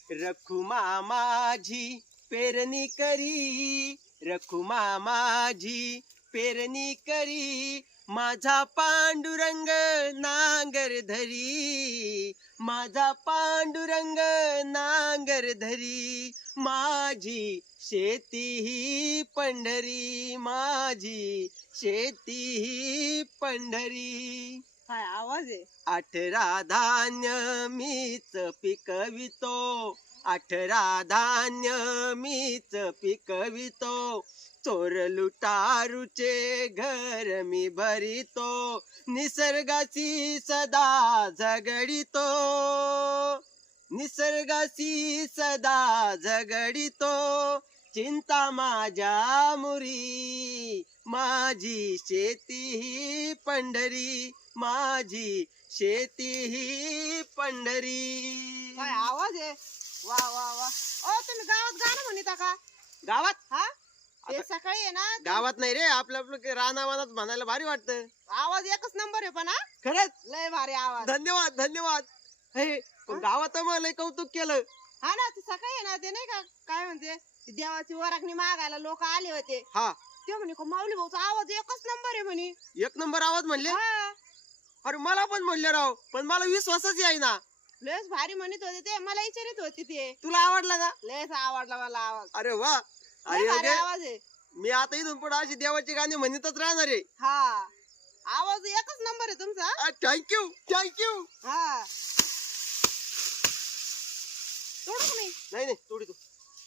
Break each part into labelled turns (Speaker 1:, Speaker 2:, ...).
Speaker 1: रखुमा माझी पेरणी करी, रखुमा माझी पेरणी करी, माझा पांडुरंग नांगर धरी, माझा पांडुरंग नांगर धरी, माझी शेती ही पंढरी, माझी शेती ही पंढरी.
Speaker 2: काय आवाज आहे.
Speaker 1: 18 धान्य मीच पिकवितो, 18 धान्य मीच पिकवितो, चोर लुटारूचे घर मी भरितो, निसर्गाशी सदा झगडितो, निसर्गाशी सदा झगडितो, चिंता माझ्या मुरी, माझी शेती ही पंढरी, माझी शेती ही पंढरी.
Speaker 2: काय आवाज आहे. वा वा वा. ओ तुम्ही गावात गाणं म्हणता का.
Speaker 1: गावात
Speaker 2: हा ते सकाळी आहे ना
Speaker 1: गावात नाही रे, आपलं आपलं रानावानात म्हणायला भारी वाटतं.
Speaker 2: आवाज एकच नंबर आहे. पण
Speaker 1: खरंच
Speaker 2: लय भारी आवाज.
Speaker 1: धन्यवाद धन्यवाद. हे पण गावात मग लय कौतुक केलं.
Speaker 2: हा ना ते सकाळी आहे ना ते नाही का काय म्हणते ती देवाची वराखणी मागायला लोक आले होते.
Speaker 1: हा
Speaker 2: ते म्हणे माऊली भाऊचा आवाज एकच नंबर आहे म्हणे.
Speaker 1: एक नंबर आवाज म्हणले.
Speaker 2: हा
Speaker 1: अरे मला पण म्हणले राव, पण मला विश्वासच येईना.
Speaker 2: लयच भारी म्हणत होते ते. मला विचारित होते ते.
Speaker 1: तुला आवडला ना.
Speaker 2: लयच आवडला मला आवाज.
Speaker 1: अरे वा.
Speaker 2: लय भारी
Speaker 1: अरे
Speaker 2: आवाज आहे.
Speaker 1: मी आता इथून पुढे अशी देवाची गाणी म्हणतच राहणार आहे.
Speaker 2: हा आवाज एकच नंबर आहे तुमचा.
Speaker 1: Thank you thank you.
Speaker 2: हा सोडू का मी.
Speaker 1: नाही नाही थोडी तू.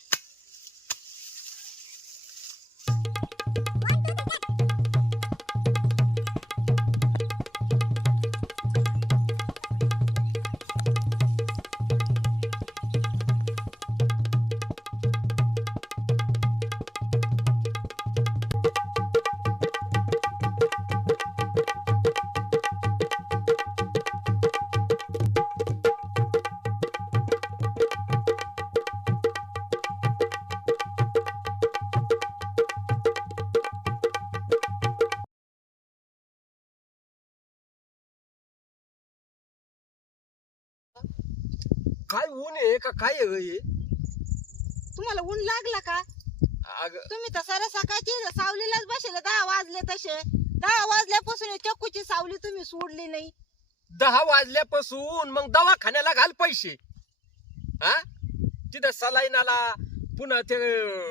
Speaker 1: काय ऊन आहे का काय आहे हे.
Speaker 2: तुम्हाला ऊन लागला का. तुम्ही तर साऱ्या सकाळची सावलीलाच बसले. 10 वाजले तसे. 10 वाजल्यापासून चक्कूची सावली तुम्ही सोडली नाही.
Speaker 1: 10 वाजल्यापासून मग दवाखान्याला घाल पैसे. हा तिथं सलाईन आला, पुन्हा ते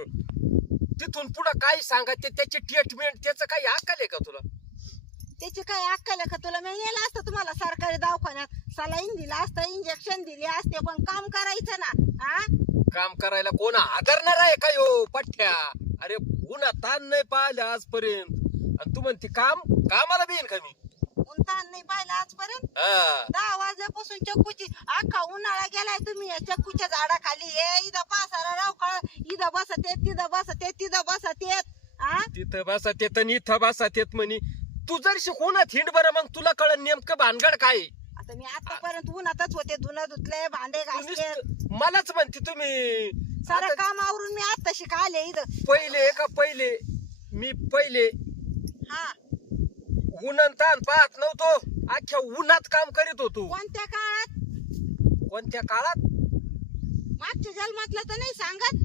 Speaker 1: तिथून पुढं काय सांगा ते त्याची ट्रीटमेंट, त्याचं काही अक्कल आहे का तुला.
Speaker 2: त्याची काय अक्कल का तुला. मी नेलं असतं तुम्हाला सरकारी दवाखान्यात. सलाईन दिला असतं, इंजेक्शन दिले असते, पण काम करायचं ना. हा
Speaker 1: काम करायला कोण आदरणार आहे का यो पठ्ठ्या. अरे उन्हा ताण नाही पाहिलं आजपर्यंत, आणि तू म्हणते कामाला बी येईन का मी.
Speaker 2: उन्हान नाही पाहिलं आजपर्यंत.
Speaker 1: हा
Speaker 2: 10 वाजल्यापासून चक्कूची अख्खा उन्हाळा गेलाय. तुम्ही या चक्कूच्या झाडाखाली हे इथं पासारा रावकाळ, इथं बसत येत, तिथं बसत येत, तिथं बसत येत.
Speaker 1: तिथं बसत येत आणि इथं बसत येत म्हणी. तू जर शिकवूनात हिंड बरं, मग तुला कळलं नेमकं भानगड काय.
Speaker 2: आता मी आतापर्यंत उन्हातच होते. धुणं धुतले, भांडे घासले,
Speaker 1: मलाच म्हणते तुम्ही.
Speaker 2: सारं काम आवरून मी आता शिकाले इथं.
Speaker 1: पहिले मी पहिले
Speaker 2: हा
Speaker 1: उन्हान ताण पाहत नव्हतो, अख्ख्या उन्हात काम करीत होतो.
Speaker 2: कोणत्या काळात.
Speaker 1: कोणत्या काळात.
Speaker 2: मागच्या जन्मातलं तर नाही सांगत.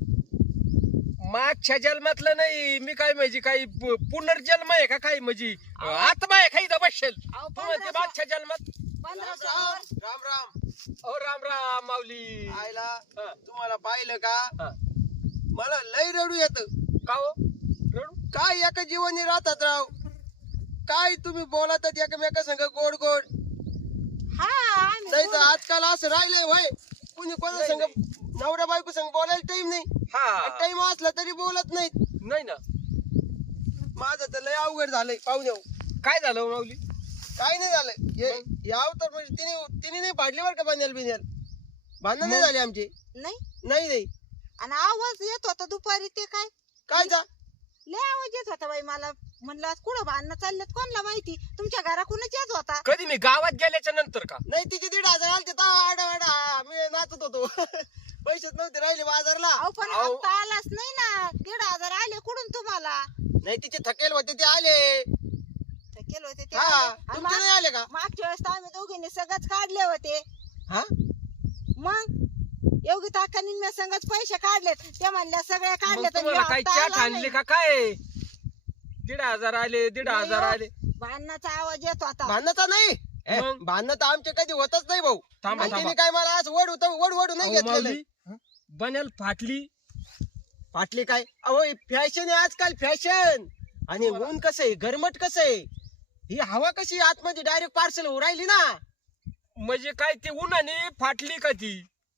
Speaker 1: मागच्या जन्मातलं नाही. मी काय म्हणजे काही पुनर्जन्म आहे का काय, म्हणजे आत्मा आहे काही बसेल. तू म्हणते मागच्या जन्मात.
Speaker 2: 1500 वर्ष.
Speaker 1: राम राम. ओ राम राम माऊली. आयला तुम्हाला पाहिलं का, मला लय रडू येत. का हो रडू. काय एका जीवनी राहतात राव. काय तुम्ही बोलतात एकमेका संग गोड गोड.
Speaker 2: हा
Speaker 1: नाही तर आजकाल असं राहिलंय वय, कुणी कोणा संग नवरा बायको संग बोलायला टाइम नाही. टाइम असला तरी बोलत नाहीत. नाही ना. माझं तर लय अवघड झालंय. पाहुणे काय झालं माऊली. काय नाही झालं. याव तर म्हणजे तिने नाही पाडली बरं का बांधेल भांडण नाही झाले आमचे.
Speaker 2: नाही
Speaker 1: नाही.
Speaker 2: आणि आवाज येत होता दुपारी. ते काय
Speaker 1: जा
Speaker 2: लय आवाज येत होता बाई. मला म्हणलं कुठं भांडणं चाललेत कोणाला माहिती. तुमच्या घराकडूनच येत होता.
Speaker 1: कधी मी गावात गेल्याच्या नंतर का. नाही तिचे 1,500 आलते. आडा मी नाचत होतो. पैसेच नव्हते राहिले बाजारला.
Speaker 2: पण आता आलाच नाही ना. 1,500 आले कुठून तुम्हाला.
Speaker 1: नाही तिचे थकेल होते ते आले.
Speaker 2: थकेल होते ते
Speaker 1: हा
Speaker 2: आले.
Speaker 1: तुमचे नाही आले का.
Speaker 2: मागच्या वेळेस तर आम्ही दोघींनी सगळंच काढले होते.
Speaker 1: हा
Speaker 2: मग दोघी ताकांनी मी संगच पैसे काढलेत ते म्हणल्या सगळ्या काढले
Speaker 3: मग तुम्हाला काही चाट आणली का काय 1,500 आले 1,500 आले
Speaker 2: भांडणाचा आवाज येतो आता.
Speaker 1: भांडणाचा नाही
Speaker 3: मग?
Speaker 1: भांडणं तर आमचे कधी होतच नाही भाऊ.
Speaker 3: थांबा
Speaker 1: आणि
Speaker 3: थांबा
Speaker 1: तिने काय मला आज वड नाही
Speaker 3: अहो,
Speaker 1: घेतलेलं.
Speaker 3: माऊली, बनेल फाटली
Speaker 1: फाटली काय अहो फॅशन आहे आजकाल फॅशन. आणि ऊन कसं आहे गरमट कसं आहे ही हवा कशी आतमध्ये डायरेक्ट पार्सल होऊ राहिली ना.
Speaker 3: म्हणजे काय ती उन्हाने फाटली का ती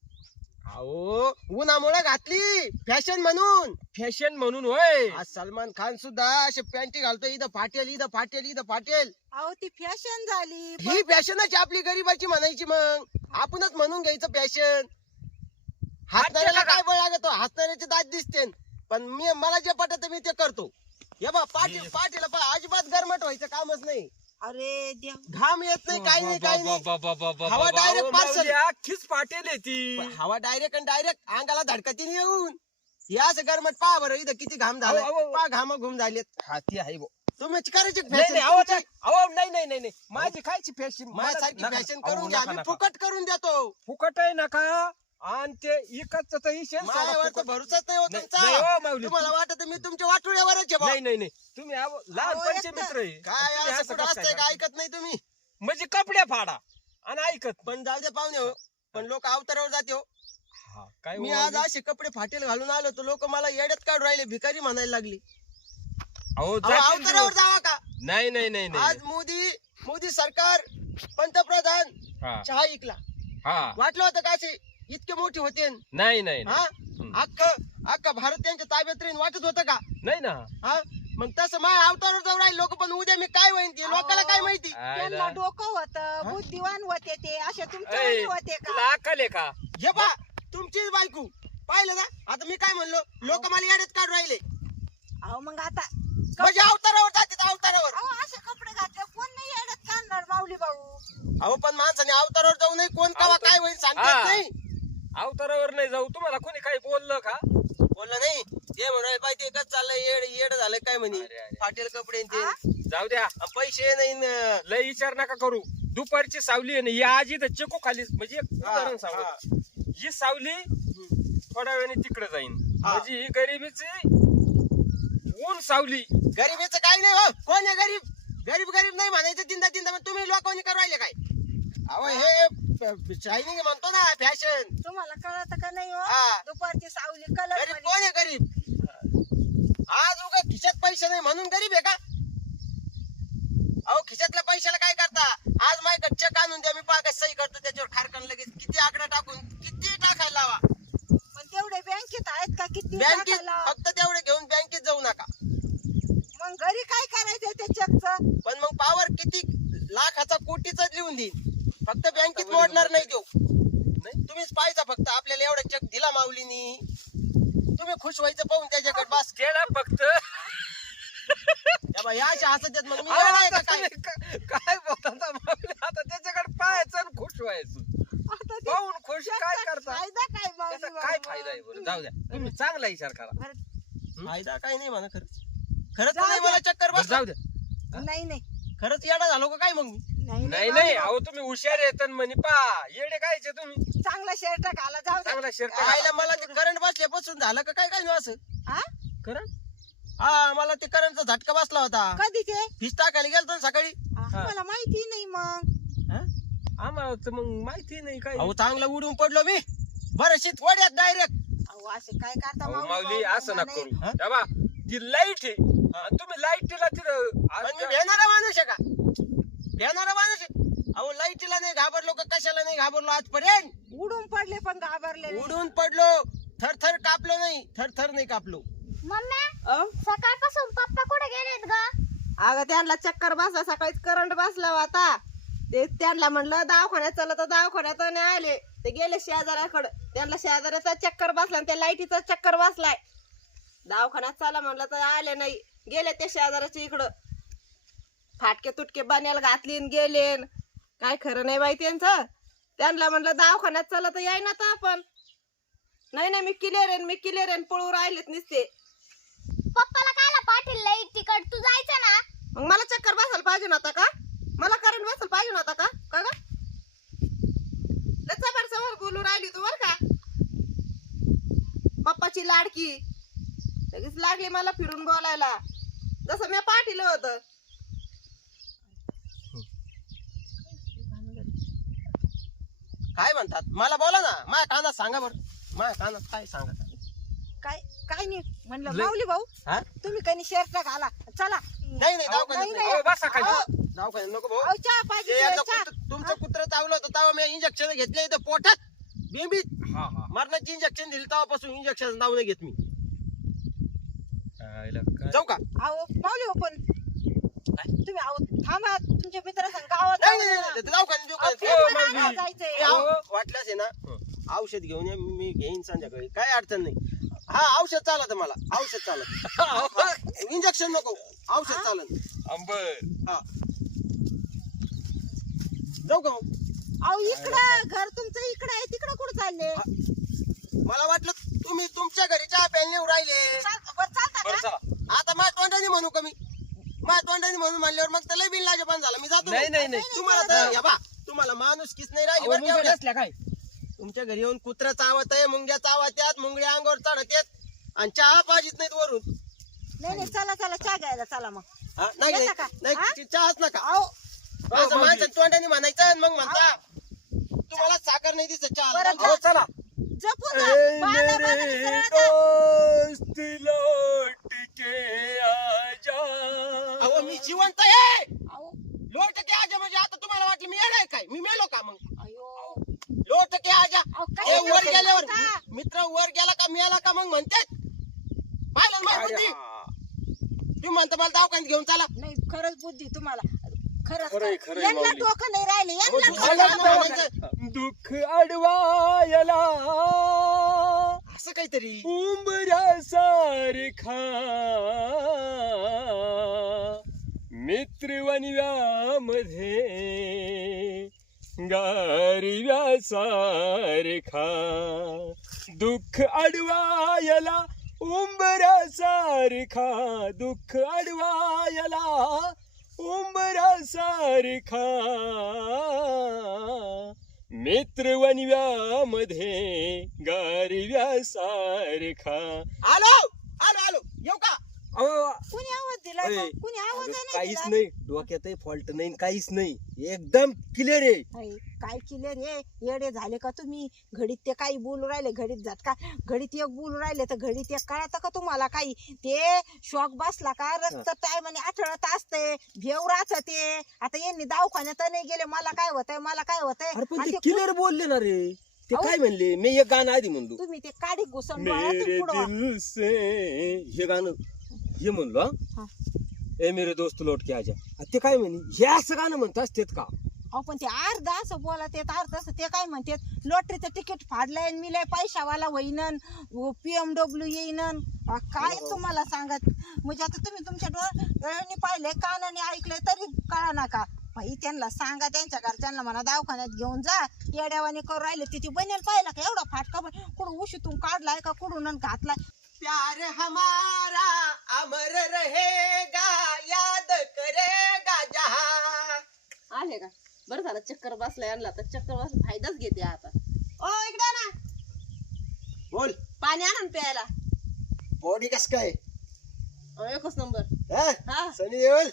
Speaker 1: अहो उन्हामुळे घातली फॅशन म्हणून.
Speaker 3: फॅशन म्हणून होय
Speaker 1: आज सलमान खान सुद्धा असे पॅन्टी घालतो इथं फाटेल इथं फाटेल इथं फाटेल.
Speaker 2: अहो ती फॅशन झाली.
Speaker 1: ही फॅशनच आपली गरीबाची म्हणायची मग आपणच म्हणून घ्यायचं फॅशन. हसणाऱ्याला काय बळ लागतो हसणाऱ्याचे दात दिसते पण मला जे पटत मी ते करतो. हे बा पाटील अजिबात गरमट व्हायचं कामच नाही.
Speaker 2: अरे देव,
Speaker 1: घाम येत नाही काही नाही काही नाही. हवा डायरेक्ट पार्सल
Speaker 3: अख्खीच फाटेल आहे ती
Speaker 1: हवा डायरेक्ट अंगाला धडकतीने येऊन हे असं गरमट पहा बरं इथं किती घाम झाला पहा घाम घुम झालेत.
Speaker 3: हा ती आहे
Speaker 1: तुम्ही करायची
Speaker 3: नाही माझी खायची फॅशन
Speaker 1: माझ्यासारखी फॅशन करून द्या मी फुकट करून देतो.
Speaker 3: फुकट आहे नका आणि ते इकतच
Speaker 1: माझ्यावर तर भरोसाच नाही होत
Speaker 3: नाही
Speaker 1: तुमचा.
Speaker 3: हो, माऊली.
Speaker 1: तुम्हाला वाटत मी तुमच्या वाटोळ्यावरच आहे बा.
Speaker 3: नाही तुम्ही लहानपणचे
Speaker 2: एक
Speaker 3: मित्र आहे
Speaker 1: काय
Speaker 3: तुम्ही
Speaker 1: असं
Speaker 3: असं
Speaker 1: कुठं
Speaker 3: कसं
Speaker 1: असतंय
Speaker 3: काय
Speaker 1: का
Speaker 3: करता?
Speaker 1: ऐकत नाही तुम्ही.
Speaker 3: म्हणजे कपडे फाडा आणि ऐकत
Speaker 1: पण जाऊ दे पाहुणे हो पण लोक अवतारावर जाते हो.
Speaker 3: हा, काय
Speaker 1: मी
Speaker 3: हो,
Speaker 1: आज असे कपडे फाटेल घालून आलो तर लोक मला येड्यात काढून राहिले भिकारी म्हणायला लागली.
Speaker 3: अहो,
Speaker 1: अहो,
Speaker 3: जातील
Speaker 1: अवतारावर
Speaker 3: दिवस.
Speaker 1: जावा का.
Speaker 3: नाही
Speaker 1: आज मोदी सरकार पंतप्रधान
Speaker 3: हा,
Speaker 1: चहा ऐकला
Speaker 3: हा.
Speaker 1: वाटलं होतं का असे इतके मोठे होते
Speaker 3: नाही
Speaker 1: हा अख्खा भारत त्यांच्या ताब्यात राहीन वाटत होतं का.
Speaker 3: नाही ना
Speaker 1: हा मग तसं माझ्या अवतारावर जाऊन राहिले लोक पण उद्या मी काय होईन ते लोकांना काय माहिती.
Speaker 2: त्यांना डोकं होतं बुद्धिवान होते ते असे तुमच्या
Speaker 3: ऐ,
Speaker 2: वाणी होते का.
Speaker 3: तुला अक्कल आहे का
Speaker 1: हे पा तुमचीच बायको पाहिलं ना आता मी काय म्हणलो लोक मला येड्यात काढून राहिले
Speaker 2: अहो मग आता
Speaker 1: म्हणजे अवतारावर जाते अवतारावर.
Speaker 2: अहो असे कपडे घातले कोण नाही येण्यात काढणार माऊली भाऊ.
Speaker 1: अहो पण माणसाने अवतारावर जाऊ नये कोण कावा काय होईल सांगता येत नाही.
Speaker 3: अवतारावर नाही जाऊ तुम्हाला कोणी काही बोललं का
Speaker 1: बोललं नाही ते म्हणाले पाहिजे एकच चाललंय येड झालंय काय म्हणे
Speaker 3: अरे.
Speaker 1: फाटेल कपडे आणि ते
Speaker 3: जाऊ द्या
Speaker 1: पैसे नाही न.
Speaker 3: लय विचार नका करू दुपारची सावली आहे ना ही आजी तर चेकू खाली म्हणजे एक उदाहरण
Speaker 1: हा.
Speaker 3: सांगतो ही सावली थोड्या वेळाने तिकडे जाईन
Speaker 1: हा.
Speaker 3: म्हणजे ही गरिबीची ऊन सावली
Speaker 1: गरीबीचं काही नाही हो कोण आहे गरीब नाही म्हणायचं दिंदा मग तुम्ही लोकांनी करू राहिले काय. अहो हे शायनिंग म्हणतो ना फॅशन.
Speaker 2: तुम्हाला कळत का नाही हो
Speaker 1: हा.
Speaker 2: दुपारची सावली
Speaker 1: गरीब
Speaker 2: कलर
Speaker 1: कोण आहे गरीब. आज उगा खिशात पैसे नाही म्हणून गरीब आहे का. अहो खिशातल्या पैशाला काय करता आज माझ्याकडे चेक आणून द्या मी पाका सही करतो त्याच्यावर खारकन लगेच किती आकडा टाकून किती टाकायला लावा.
Speaker 2: पण तेवढे बँकेत आहेत का किती
Speaker 1: बँकेत
Speaker 2: टाकायला?
Speaker 1: फक्त तेवढे घेऊन बँकेत जाऊ नका.
Speaker 2: मग घरी काय करायचंय ते चेकचं.
Speaker 1: पण मग पावर किती लाखाचा कोटीचा लिहून देईन फक्त बँकेत मोडणार नाही देऊ. तुम्हीच पाहायचा फक्त आपल्याला एवढा चेक दिला माऊलीनी तुम्ही खुश व्हायचं पाहून त्याच्याकडे बस
Speaker 3: केला फक्त
Speaker 1: या अशा हसत आहेत मग मी येणार आहे का काय.
Speaker 3: काय बोलता आता त्याच्याकडे पाहायचं आणि खुश व्हायचं
Speaker 2: आता ते
Speaker 3: पाहून खुश काय
Speaker 2: चेकचा
Speaker 3: करता
Speaker 2: फायदा काय माऊली
Speaker 3: त्याचा
Speaker 2: भाऊ?
Speaker 3: काय फायदा आहे बरं जाऊ द्या तुम्ही चांगला विचार करा
Speaker 2: बरं,
Speaker 1: फायदा काय नाही म्हणा खरंच
Speaker 2: जाऊ
Speaker 1: नाही
Speaker 2: द्या.
Speaker 1: मला चक्कर
Speaker 3: बरं,
Speaker 1: बस
Speaker 3: जाऊ द्या
Speaker 2: नाही
Speaker 1: खरंच येडा झालो का काय मग मी.
Speaker 3: नाही
Speaker 2: माऊली
Speaker 3: अहो तुम्ही हुशार येत म्हणे पा येडे कायचे तुम्ही
Speaker 2: भाऊ. चांगला शर्ट घाला जाऊ द्या.
Speaker 3: चांगला शर्ट
Speaker 1: आईला मला ते करंट बसल्यापासून झालं का काय काय नाही असं.
Speaker 2: हा?
Speaker 3: करा
Speaker 1: हा मला ते करंटचा झटका बसला होता
Speaker 2: कधी ते
Speaker 1: फिश टाकायला गेलतो ना सकाळी.
Speaker 2: मला माहिती नाही मग.
Speaker 3: आम्हाला तर मग माहिती नाही काय
Speaker 1: अहो चांगलं उडून पडलो मी बरं शीत वड्यात डायरेक्ट.
Speaker 2: अहो असे काय करता
Speaker 3: अहो,
Speaker 2: माऊली
Speaker 3: माऊली
Speaker 2: भाऊ?
Speaker 3: असं नका
Speaker 2: नाही.
Speaker 3: करू
Speaker 1: हा?
Speaker 3: तेव्हा ती लाईट आहे आणि तुम्ही लाईटीला तिथं
Speaker 1: पण मी भेणारा माणूस आहे का भेणारा माणूस आहे. अहो लाईटीला नाही घाबरलो का कशाला नाही घाबरलो आजपर्यंत.
Speaker 2: उडून पडले पण घाबरले नाही.
Speaker 1: उडून पडलो थर कापलो नाही थर नाही कापलो.
Speaker 4: मम्मी सकाळपासून पप्पा कुठे गेलेत ग.
Speaker 2: अगं त्यांना चक्कर बसला सकाळीच करंट बसला होता ते त्यांना म्हणलं दवाखान्यात चला तर दवाखान्यात नाही आले ते गेले शेजाऱ्याकडे त्यांना शेजाऱ्याचा चक्कर बसला आणि त्या लाईटीचा चक्कर बसलाय दवाखान्यात चला म्हणलं तर आले नाही गेले ते शेजाऱ्याच्या इकडं फाटके तुटके बाण्याला घातली आणि गेले काय खरं नाही बाई त्यांचं. त्यांना म्हणलं दवाखान्यात चला तर याय ना तर आपण नाही मी क्लिअर आहे पळू राहिलेत नुसते.
Speaker 4: पप्पाला कायला पाठवलंय तिकड तू जायचं ना.
Speaker 2: मग मला चक्कर बसायला पाहिजे नव्हता का मला करंट बसायला पाहिजे नव्हता का का ग समोर बोलू राहिली तू बर का. लाडकी लगेच लागली मला फिरून बोलायला जसं मी पाठीलं होतं.
Speaker 1: काय म्हणतात मला बोला ना, माझ्या कानात सांगा बरं, माझ्या कानात काय सांगा.
Speaker 2: काय काय नाही म्हणलं
Speaker 3: लय-
Speaker 2: माऊली भाऊ
Speaker 1: हा?
Speaker 2: तुम्ही काही शर्ट घाला चला.
Speaker 1: नाही नाही दवाखान्यात
Speaker 2: नाही,
Speaker 1: नाही.
Speaker 2: नाही.
Speaker 3: बसा खाली.
Speaker 2: अहो,
Speaker 1: दवाखान्यात नको भाऊ.
Speaker 2: अहो, चहा
Speaker 1: ते
Speaker 2: पाहिजे
Speaker 1: एकदा
Speaker 2: चहा.
Speaker 1: तुमचं कुत्र चावलं होतं तेव्हा मी इंजेक्शन घेतले इथं पोटात बेंबीत
Speaker 3: हा हा
Speaker 1: मरणाची इंजेक्शन दिली तेव्हापासून इंजेक्शन नाव नाही घेत मी.
Speaker 3: आयला काय.
Speaker 1: जाऊ का?
Speaker 2: अहो माऊली भाऊ पण तुम्ही अहो थांबा तुमच्या मित्रासंग गावात
Speaker 1: नाही
Speaker 2: जाऊ
Speaker 1: नाही
Speaker 2: नका.
Speaker 1: नाही, दवाखान्यात देऊ
Speaker 2: अहो,
Speaker 1: का?
Speaker 2: फिरून
Speaker 3: माऊली.
Speaker 2: आणायला जायचंय.
Speaker 1: ए, आव- वाटल्यास आहे ना औषध घेऊन ये, मी घेईन संध्याकाळी, काय अडचण नाही. हा औषध चालत मला, औषध चालत, इंजेक्शन नको, औषध चालत.
Speaker 3: अंबर
Speaker 1: हा जाऊ का मग?
Speaker 2: अहो इकडं घर तुमचं इकडं आहे तिकडं कुठं चालले?
Speaker 1: मला वाटलं तुम्ही तुमच्या घरी चहा प्यायला येऊ राहिले.
Speaker 2: बरं चालता
Speaker 3: बरं
Speaker 2: का?
Speaker 3: चला.
Speaker 1: आता माझ्या तोंडाने म्हणू का मी? माझ्या तोंडाने म्हणून म्हणल्यावर मग त्याला बिन लाजपान झाला, मी जातो.
Speaker 3: नाही नाही नाही
Speaker 1: तुम्हाला तर या बा, तुम्हाला माणूस किस नाही राहिली
Speaker 3: अहो,
Speaker 1: बरं
Speaker 3: मुंग्या
Speaker 1: केवढ्या.
Speaker 3: नसल्या काय
Speaker 1: तुमच्या घरी येऊन कुत्रा चावत आहे, मुंग्या चावत्यात, मुंगड्या अंगावर चढत आहेत आणि चहा पाहिजेत नाहीत वरून.
Speaker 2: नाही नाही चला चला चहा घ्यायला चला मग.
Speaker 1: हा, नाही
Speaker 2: येता
Speaker 1: नाही,
Speaker 2: का?
Speaker 1: नाही
Speaker 2: हा?
Speaker 1: चहाच नका.
Speaker 2: अहो
Speaker 1: असं
Speaker 3: माऊली.
Speaker 1: माणसाच्या तोंडाने म्हणायचं आणि मग म्हणता तुम्हाला साखर नाही दिसत चहा.
Speaker 2: बरं,
Speaker 3: हो चला.
Speaker 2: जपून जा. बांधा, बांधा, सरळ जा.
Speaker 3: दोस्त लौट के आजा.
Speaker 1: अहो मी जिवंत आहे.
Speaker 2: अहो,
Speaker 1: लोट के आजा म्हणजे आता तुम्हाला वाटलं मी येणार काय? मी मेलो का मग?
Speaker 2: अयो.
Speaker 1: लोट के आजा.
Speaker 2: अहो,
Speaker 1: हे
Speaker 2: काय
Speaker 1: वर गेल्यावर
Speaker 2: का?
Speaker 1: मित्र वर गेला का मेला का मग म्हणतात पाहिलं ना माझी बुद्धी? तुम्ही म्हणता मला दवाखान्यात घेऊन चला.
Speaker 2: नाही खरंच बुद्धी तुम्हाला खरंच
Speaker 3: खरंय, खरंय,
Speaker 2: यांना
Speaker 3: माऊली.
Speaker 2: डोकं नाही राहिले
Speaker 1: अहो,
Speaker 2: यांना
Speaker 1: दुसऱ्याला
Speaker 2: डोकं नाही राहिले.
Speaker 1: म्हणायचं,
Speaker 3: दुःख अडवायला
Speaker 1: असं काहीतरी.
Speaker 3: उंबऱ्यासारखा मित्रवनव्यामध्ये गारव्यासारखा दुःख अडवायला उंबऱ्यासारखा दुःख अडवायला उंबऱ्यासारखा मित्रवनव्यामध्ये गारव्यासारखा.
Speaker 1: आलो आलो आलो येऊ का?
Speaker 2: कुणी आवाज दिला
Speaker 3: अरे,
Speaker 2: कुणी आवाज नाही
Speaker 3: काहीच
Speaker 2: दिला?
Speaker 3: नाही डोक्यातही फॉल्ट नाही काहीच नाही एकदम क्लिअर आहे.
Speaker 2: अय, काय केले रे येडे झाले का तुम्ही? घडीत ते काही बोलू राहिले घडीत झटका घडीत एक बोलू राहिले तर घडीत एक कळत का तुम्हाला काही? ते शॉक बसला का रक्त टायमाने आठवत असते भेवराच ते. आता यांनी दवाखान्यात नाही गेले मला काय होतंय मला काय होतंय
Speaker 3: अरे पण
Speaker 2: आणि
Speaker 3: ते
Speaker 2: ते
Speaker 3: क्लिअर बोलले ना रे. ते
Speaker 2: अहो.
Speaker 3: काय म्हणले मी एक गाणं आधी म्हणलो
Speaker 2: तुम्ही ते काढी घुसून
Speaker 3: मेरे दिल से हे गाणं हे म्हणलो हा?
Speaker 2: हा.
Speaker 3: ए मेरे दोस्त लौट के आजा. ते काय म्हणे हे असं गाणं म्हणत असतेत का?
Speaker 2: अहो पण ते अर्ध असं बोलत येत अर्ध असं ते काय म्हणतात लॉटरीचं तिकीट फाडलंय आणि मी लय पैशावाला होईन PMW येईन काय तुम्हाला सांगत म्हणजे आता तुम्ही तुमच्या डोळ्यांनी पाहिले कानाने ऐकले तरी कळा नका बाई. त्यांना सांगा त्यांच्या घरच्यांना म्हणा दवाखान्यात घेऊन जा येड्यावाने करू राहिले तिथे बनेल पाहिला का एवढा फाटका कुठं उशीतून काढलाय का कुठून घातलाय.
Speaker 1: प्यार हमारा अमर रहेगा याद करेगा जहां.
Speaker 2: आले का बरं झालं चक्कर बसलाय आणला तर चक्कर बस फायदाच घेते आता. ओ इकडे ना
Speaker 1: बोल
Speaker 2: पाणी आणा ना प्यायला.
Speaker 1: बॉडी कस काय?
Speaker 2: एकच नंबर.
Speaker 1: हा?
Speaker 2: हा
Speaker 1: सनी देओल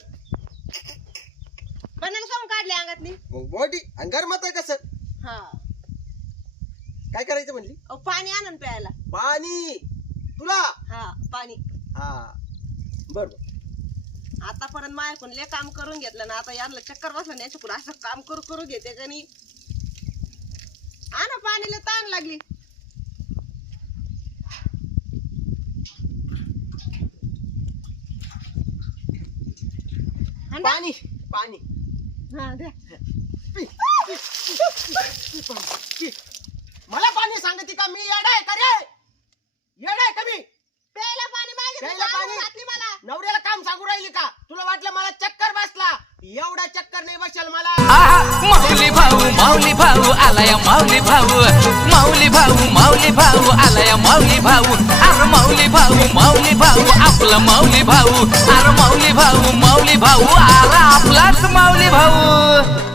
Speaker 2: बनेल का काढले अंगातली?
Speaker 1: मग बॉडी आणि गरमात आहे कसं?
Speaker 2: हा
Speaker 1: काय करायचं म्हणली?
Speaker 2: अहो पाणी आणा ना प्यायला.
Speaker 1: पाणी तुला?
Speaker 2: हा पाणी.
Speaker 1: हा बर बर.
Speaker 2: आतापर्यंत माझ्याकडून लय काम करून घेतलं ना आता यांना चक्कर बसला नाही याच्याकडून असं काम करू घेते का नाही. आणा पाणीला ताण लागली.
Speaker 1: पाणी पाणी
Speaker 2: हा द्या.
Speaker 1: पी. मला पाणी सांगते का मी येडाय का रे? येडाय का मी?
Speaker 2: प्यायला पाणी
Speaker 1: प्यायला पाणी?
Speaker 2: घातली मला.
Speaker 1: नवऱ्याला काम सांगू राहिली का? तुला वाटलं मला चक्कर बसला? एवढा चक्कर नाही बसेल मला.
Speaker 5: माऊली भाऊ आलाय माऊली भाऊ आलाय माऊली भाऊ. अरे माऊली भाऊ आपला माऊली भाऊ. अरे माऊली भाऊ आला आपलाच माऊली भाऊ.